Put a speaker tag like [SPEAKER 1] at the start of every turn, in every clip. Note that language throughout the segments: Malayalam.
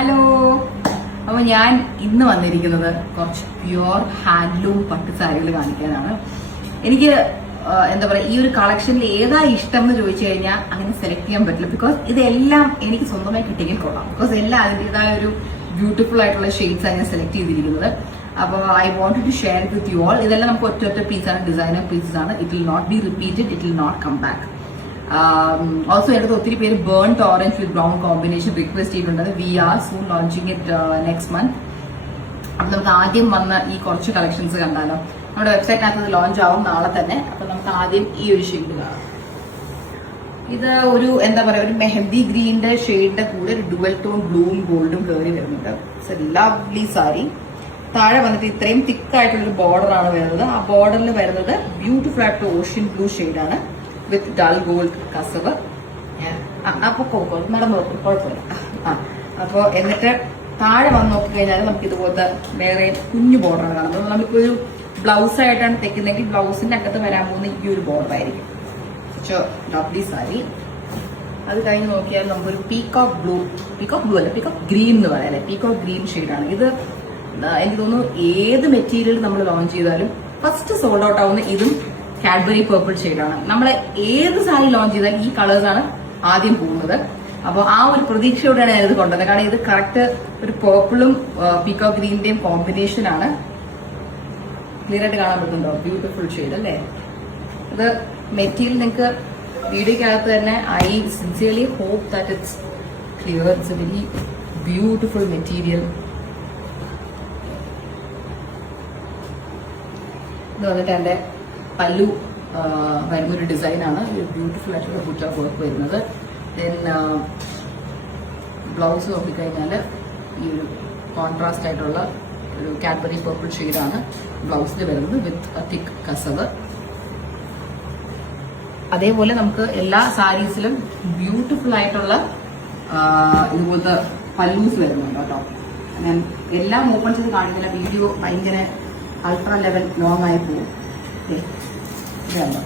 [SPEAKER 1] ഹലോ അപ്പോൾ ഞാൻ ഇന്ന് വന്നിരിക്കുന്നത് കുറച്ച് പ്യുവർ ഹാൻഡ്ലൂം പട്ട് സാരികൾ കാണിക്കാനാണ് എനിക്ക് എന്താ പറയാ ഈ ഒരു കളക്ഷനിൽ ഏതാ ഇഷ്ടം എന്ന് ചോദിച്ചു കഴിഞ്ഞാൽ അങ്ങനെ സെലക്ട് ചെയ്യാൻ പറ്റില്ല ബിക്കോസ് ഇതെല്ലാം എനിക്ക് സ്വന്തമായി കിട്ടിയെങ്കിൽ കൊള്ളാം ബിക്കോസ് എല്ലാം അതിൻ്റെതായ ഒരു ബ്യൂട്ടിഫുൾ ആയിട്ടുള്ള ഷെയ്ഡ്സാണ് ഞാൻ സെലക്ട് ചെയ്തിരിക്കുന്നത് അപ്പോൾ I want to share with you all ഇതെല്ലാം നമുക്ക് ഒറ്റ ഒറ്റ പീസാണ് ഡിസൈനർ പീസസ് ആണ് it will not be repeated it will not come back also um, എടുത്ത് ഒത്തിരി പേര് burn orange with brown combination request ചെയ്തിട്ടുണ്ട് we are soon launching it next month അപ്പൊ നമുക്ക് ആദ്യം വന്ന ഈ കുറച്ച് കളക്ഷൻസ് കണ്ടാലോ നമ്മുടെ വെബ്സൈറ്റിനകത്ത് ലോഞ്ച് ആവും നാളെ തന്നെ അപ്പൊ നമുക്ക് ആദ്യം ഈ ഒരു ഷെയ്ഡ് കാണാം ഇത് ഒരു എന്താ പറയുക ഒരു മെഹന്തി ഗ്രീനിന്റെ ഷെയ്ഡിന്റെ കൂടെ ഒരു ഡുവൽ ടോൺ ബ്ലൂവും ഗോൾഡും കയറി വരുന്നുണ്ട് ലവ്ലി സാരി താഴെ വന്നിട്ട് ഇത്രയും തിക്കായിട്ടുള്ളൊരു ബോർഡർ ആണ് വരുന്നത് ആ ബോർഡറിൽ വരുന്നത് ബ്യൂട്ടിഫുൾ ആയിട്ടുള്ള ഓഷ്യൻ ബ്ലൂ ഷെയ്ഡാണ് വിത്ത് ഡൾ ഗോൾഡ് കസവ് അപ്പൊ മാഡം കുഴപ്പമില്ല ആ അപ്പോൾ എന്നിട്ട് താഴെ വന്ന് നോക്കിക്കഴിഞ്ഞാൽ നമുക്ക് ഇതുപോലത്തെ വേറെ കുഞ്ഞു ബോർഡർ കാണും നമ്മളിപ്പോൾ ഒരു ബ്ലൗസ് ആയിട്ടാണ് തെക്കുന്നെങ്കിൽ ബ്ലൗസിന്റെ അകത്ത് വരാൻ പോകുന്ന ഈ ഒരു ബോർഡർ ആയിരിക്കും ഡബ്ലി സാരി അത് കഴിഞ്ഞ് നോക്കിയാൽ നമുക്കൊരു പീക്കോക്ക് ബ്ലൂ പീക്കോക്ക് ബ്ലൂ അല്ല പീക്കോക്ക് ഗ്രീൻ എന്ന് പറയാം അല്ലെ പീക്കോക്ക് ഗ്രീൻ ഷെയ്ഡാണ് ഇത് എനിക്ക് തോന്നുന്നു ഏത് മെറ്റീരിയൽ നമ്മൾ ലോഞ്ച് ചെയ്താലും ഫസ്റ്റ് സോൾഡ് ഔട്ട് ആവുന്ന ഇതും കാഡ്ബറി പേർപ്പിൾ ഷെയ്ഡാണ് നമ്മൾ ഏത് സാരി ലോഞ്ച് ചെയ്താൽ ഈ കളേഴ്സാണ് ആദ്യം പോകുന്നത് അപ്പോൾ ആ ഒരു പ്രതീക്ഷയോടെയാണ് ഞാനിത് കൊണ്ടത് കാരണം ഇത് കറക്റ്റ് ഒരു പേർപ്പിളും പീക്കോ ഗ്രീനിന്റെയും കോമ്പിനേഷനാണ് ക്ലിയർ ആയിട്ട് കാണാൻ പറ്റുന്നുണ്ടോ ബ്യൂട്ടിഫുൾ ഷെയ്ഡ് അല്ലേ ഇത് മെറ്റീരിയൽ നിങ്ങൾക്ക് വീഡിയോക്കകത്ത് തന്നെ I sincerely hope that it's clear it's a very beautiful material ഇത് വന്നിട്ട് എൻ്റെ പല്ലു വരുന്ന ഒരു ഡിസൈനാണ് ബ്യൂട്ടിഫുൾ ആയിട്ടുള്ള ബുട്ട വർക്ക് വരുന്നത് ദെൻ ബ്ലൗസ് നോക്കിക്കഴിഞ്ഞാൽ ഈ ഒരു കോൺട്രാസ്റ്റ് ആയിട്ടുള്ള ഒരു കാഡ്ബറി പർപ്പിൾ ഷെയ്ഡാണ് ബ്ലൗസിൽ വരുന്നത് വിത്ത് തിക്ക് കസവ് അതേപോലെ നമുക്ക് എല്ലാ സാരീസിലും ബ്യൂട്ടിഫുൾ ആയിട്ടുള്ള ഇതുപോലത്തെ പല്ലൂസ് വരുന്നുണ്ട് കേട്ടോ ഞാൻ എല്ലാം ഓപ്പൺ ചെയ്ത് കാണിക്കുന്ന വീഡിയോ ഭയങ്കര അൾട്രാ ലെവൽ ലോങ് ആയി പോകും ഇതാണ്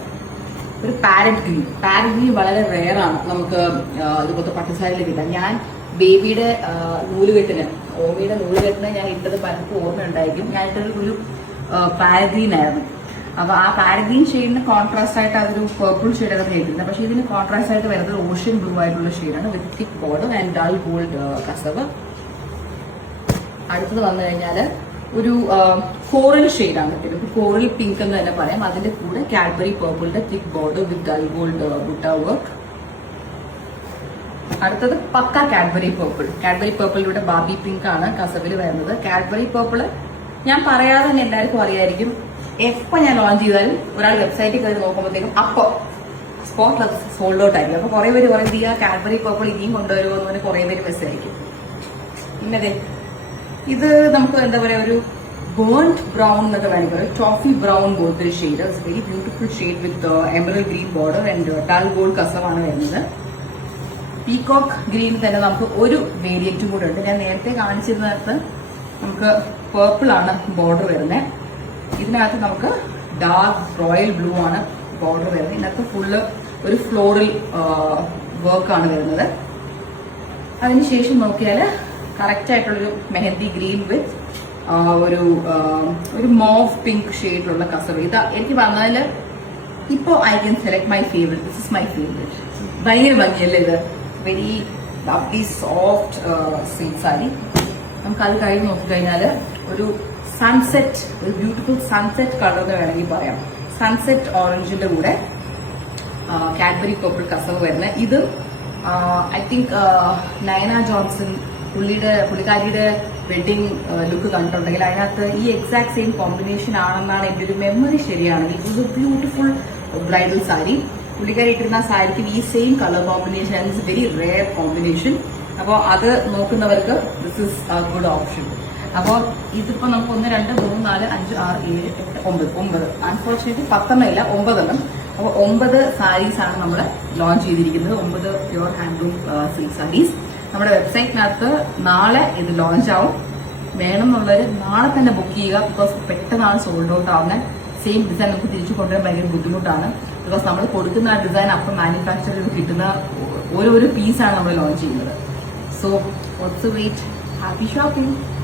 [SPEAKER 1] ഒരു പാരറ്റ് ഗ്രീൻ പാരറ്റ് ഗ്രീൻ വളരെ റെയറാണ് നമുക്ക് ഇതുപോലത്തെ പട്ടുസാരിയിൽ കിട്ടാൻ ഞാൻ ബേബിയുടെ നൂലുകെട്ടിന് ഓമിയുടെ നൂലുകെട്ടിന് ഞാൻ ഇട്ടത് പലർക്കും ഓർമ്മയുണ്ടായിരിക്കും ഞാൻ ഇട്ടത് ഒരു പാരറ്റ് ഗ്രീൻ ആയിരുന്നു അപ്പോൾ ആ ഗ്രീൻ ഷെയ്ഡിന് കോൺട്രാസ്റ്റ് ആയിട്ട് അതൊരു പേർപ്പിൾ ഒക്കെ തേക്കുന്നത് പക്ഷെ ഇതിന് കോൺട്രാസ്റ്റ് ആയിട്ട് വരുന്നത് ഓഷ്യൻ ബ്ലൂ ആയിട്ടുള്ള ഷെയ്ഡാണ് with thick border and dull gold kasavu അടുത്തത് വന്നു കഴിഞ്ഞാല് ഒരു കോറൽ ഷെയ്ഡാണ് കിട്ടുന്നത് കോറൽ പിങ്ക് എന്ന് തന്നെ പറയാം അതിന്റെ കൂടെ കാഡ്ബറി പേർപ്പിളിന്റെ തിക് ബോർഡർ വിത്ത് ഗൾ ഗോൾഡ് ബുട്ട വർക്ക് അടുത്തത് പക്ക കാഡ്ബറി പേർപ്പിൾ കാഡ്ബറി പേർപ്പിളിലൂടെ ബാബി പിങ്ക് ആണ് കസബിൽ വരുന്നത് കാഡ്ബറി പേർപ്പിള് ഞാൻ പറയാതെ തന്നെ എല്ലാവർക്കും അറിയായിരിക്കും എപ്പോ ഞാൻ ലോഞ്ച് ചെയ്താലും ഒരാൾ വെബ്സൈറ്റിൽ കയറി നോക്കുമ്പോഴത്തേക്കും അപ്പോ സ്പോട്ട് സോൾഡ് ഔട്ട് ആയിരിക്കും അപ്പോൾ കുറേ പേര് പറയും ഈ കാഡ്ബറി പേർപ്പിൾ ഇനിയും കൊണ്ടുവരുമോ എന്ന് പറഞ്ഞാൽ കുറേ പേര് മെസ്സേജ് ഇന്നതെ ഇത് നമുക്ക് എന്താ പറയുക ഒരു ബേൺഡ് ബ്രൗൺ എന്നൊക്കെ വേണമെങ്കിൽ പറയാം ടോഫി ബ്രൗൺ പോലത്തെ shade it's very beautiful shade with emerald green border and dull gold കസവാണ് വരുന്നത് പീകോക്ക് ഗ്രീൻ തന്നെ നമുക്ക് ഒരു വേരിയന്റും കൂടെ ഉണ്ട് ഞാൻ നേരത്തെ കാണിച്ചിരുന്നകത്ത് നമുക്ക് പേർപ്പിൾ ആണ് ബോർഡർ വരുന്നത് ഇതിനകത്ത് നമുക്ക് ഡാർക്ക് റോയൽ ബ്ലൂ ആണ് ബോർഡർ വരുന്നത് ഇതിനകത്ത് ഫുള്ള് ഒരു ഫ്ലോറൽ uh, ആണ് വരുന്നത് അതിനുശേഷം നോക്കിയാൽ കറക്റ്റ് ആയിട്ടുള്ളൊരു മെഹന്തി ഗ്രീൻ വിത്ത് ഒരു ഒരു മോവ് പിങ്ക് ഷെയ്ഡിലുള്ള കസവ് ഇത് എനിക്ക് വന്നതിൽ ഇപ്പോൾ I can select my favourite this is my favourite ഭയങ്കര ഭംഗിയല്ലേ ഇത് very lovely soft silk sari നമുക്ക് അത് കഴിഞ്ഞ് നോക്കിക്കഴിഞ്ഞാൽ ഒരു സൺസെറ്റ് ഒരു ബ്യൂട്ടിഫുൾ സൺസെറ്റ് കളർ എന്ന് വേണമെങ്കിൽ പറയാം സൺസെറ്റ് ഓറഞ്ചിന്റെ കൂടെ കാഡ്ബറി കോപ്പിൾ കസവ് വരുന്നത് ഇത് ഐ തിങ്ക് നയന ജോൺസൺ പുള്ളിയുടെ പുള്ളിക്കാരിയുടെ വെഡിങ് ലുക്ക് കണ്ടിട്ടുണ്ടെങ്കിൽ അതിനകത്ത് ഈ എക്സാക്ട് സെയിം കോമ്പിനേഷൻ ആണെന്നാണ് എൻ്റെ ഒരു മെമ്മറി ശരിയാണ് it is a beautiful bridal sari പുള്ളിക്കാരി ഇട്ടിരുന്ന സാരിക്കും ഈ same colour combination it's very rare combination അപ്പോൾ അത് നോക്കുന്നവർക്ക് this is a good option അപ്പോൾ ഇതിപ്പോൾ നമുക്ക് ഒന്ന് രണ്ട് മൂന്ന് നാല് അഞ്ച് ആറ് ഏഴ് എട്ട് ഒമ്പത് ഒമ്പത് അൺഫോർച്ചുനേറ്റ്ലി പത്തെണ്ണം ഇല്ല ഒമ്പതെണ്ണം അപ്പോൾ ഒമ്പത് സാരീസാണ് നമ്മൾ ലോഞ്ച് ചെയ്തിരിക്കുന്നത് ഒമ്പത് പ്യുവർ ഹാൻഡ്ലൂം സിൽക്ക് സാരീസ് നമ്മുടെ വെബ്സൈറ്റിനകത്ത് നാളെ ഇത് ലോഞ്ച് ആവും വേണമെന്നുള്ളവർ നാളെ തന്നെ ബുക്ക് ചെയ്യുക ബിക്കോസ് പെട്ടെന്നാണ് സോൾഡ് ഔട്ട് ആവുന്നത് സെയിം ഡിസൈൻ നമുക്ക് തിരിച്ചു കൊണ്ടുവരാൻ ഭയങ്കര ബുദ്ധിമുട്ടാണ് ബിക്കോസ് നമ്മൾ കൊടുക്കുന്ന ആ ഡിസൈൻ അപ്പം മാനുഫാക്ചർ ചെയ്ത് കിട്ടുന്ന ഓരോരോ പീസാണ് നമ്മൾ ലോഞ്ച് ചെയ്യുന്നത് so what's wait happy shopping